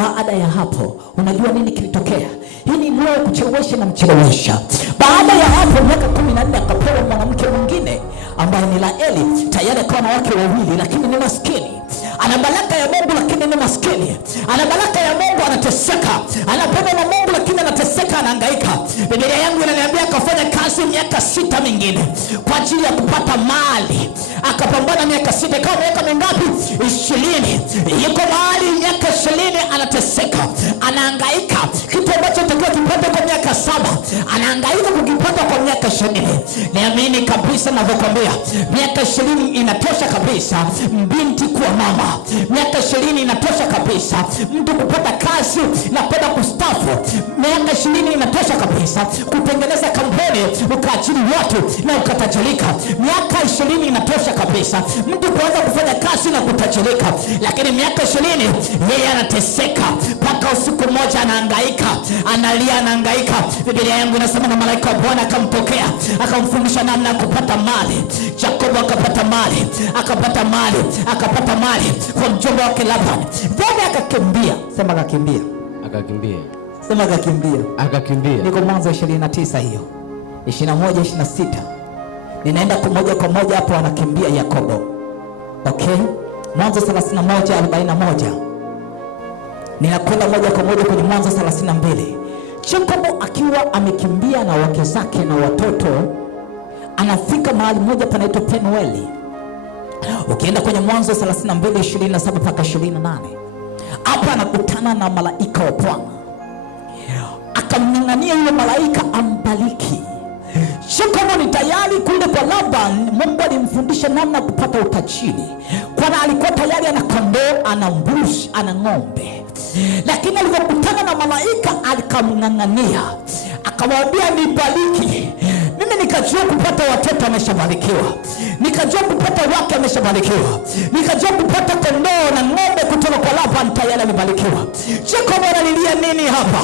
Baada ya hapo, unajua nini kilitokea? Hii ni roho ya kuchelewesha na mchelewesha. Baada ya hapo miaka 14 akapewa mwanamke mwingine ambaye ni Laeli. Tayari akawa na wake wawili, lakini ni maskini. Ana baraka ya Mungu lakini ni maskini. Ana baraka ya Mungu, anateseka. Anapenda na Mungu lakini anateseka, anahangaika. Biblia yangu inaniambia akafanya kazi miaka 6 mingine kwa ajili ya kupata mali. Akapambana miaka 6, kama miaka mingapi? 20. Yuko mahali miaka 20 anateseka, anahangaika. Kitu ambacho takiwa kipata kwa miaka 7, anahangaika kukipata kwa miaka 20. Naamini kabisa ninavyokuambia, miaka 20 inatosha kabisa binti kuwa mama. Miaka 20 inatosha kabisa mtu kupata kazi na kwenda kustafu. Miaka 20 inatosha kabisa kutengeneza kampuni, ukaajiri watu na ukatajirika. Miaka 20 inatosha kabisa mtu kuanza kufanya kazi na kutajirika. Lakini miaka 20 yeye anateseka mpaka usiku mmoja anahangaika, analia, anahangaika. Biblia yangu inasema na malaika wa Bwana akamtokea, akamfundisha namna ya kupata mali. Yakobo akapata mali, akapata mali, akapata mali kwa mjomba wake Laban. Then akakimbia. Sema akakimbia. Akakimbia. Sema akakimbia. Akakimbia. Niko Mwanzo 29 hiyo. 21, 26. Ninaenda moja kwa moja hapo, anakimbia Yakobo. Okay? Mwanzo 31:41. Ninakwenda moja kwa moja kwenye Mwanzo 32. Yakobo akiwa amekimbia na wake zake na watoto, anafika mahali moja panaitwa Penueli. Ukienda kwenye Mwanzo 32:27 mpaka 28, hapa anakutana na malaika wa Bwana. Akamnyang'ania yule malaika ambariki. Yakobo ni tayari kule kwa Laban, Mungu alimfundisha namna kupata utajiri. Kwa alikuwa tayari ana kondoo, ana mbuzi, ana ng'ombe. Lakini alipokutana na malaika akamng'ang'ania. Akamwambia nibariki. Mimi nikajua kupata watoto ameshabarikiwa. Nikajua kupata wake ameshabarikiwa. Nikajua kupata kondoo na ng'ombe kutoka kwa Laban tayari amebarikiwa. Yakobo analilia nini hapa?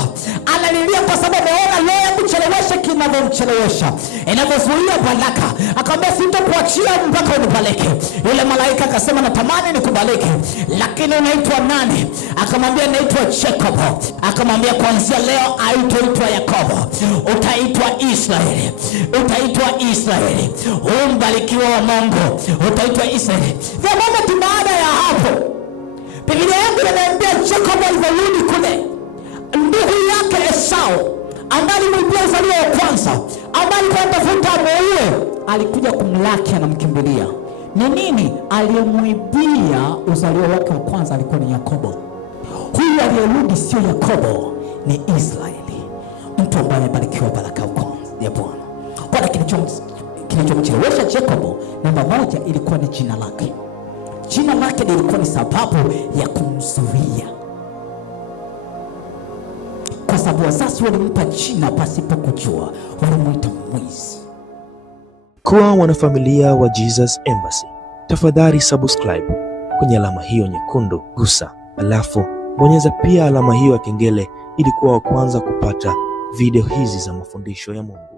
Analilia kwa sababu ameona roho ya kuchelewesha kinavyomchelewesha, inavyozuia baraka. Akamwambia sitakuachia mpaka unibariki. Yule malaika akasema natamani nikubariki, lakini unaitwa nani? Akamwambia naitwa Yakobo. Akamwambia kuanzia leo hautaitwa Yakobo, utaitwa Israeli. Utaitwa Israeli, mbarikiwa wa Mungu, utaitwa Israeli. Kwa maana baada ya hapo, Biblia yangu inaniambia Yakobo alirudi kule, ndugu yake Esau ambaye alimwibia uzalio wa kwanza, ambaye alikuwa anatafuta amuue, alikuja kumlaki, anamkimbilia. Ni nini? Aliyemwibia uzalio wake wa kwanza alikuwa ni Yakobo. Huyu aliyerudi sio Yakobo, ni Israeli, mtu ambaye amebarikiwa baraka ya Bwana. Kwa kilichomchelewesha Yakobo, namba moja ilikuwa ni jina lake. Jina lake lilikuwa ni sababu ya kumzuia, kwa sababu wazazi walimpa jina pasipo kujua, walimuita mwizi. Kwa wanafamilia wa Jesus Embassy, tafadhali subscribe kwenye alama hiyo nyekundu, gusa, alafu bonyeza pia alama hiyo ya kengele ili kuwa wa kwanza kupata video hizi za mafundisho ya Mungu.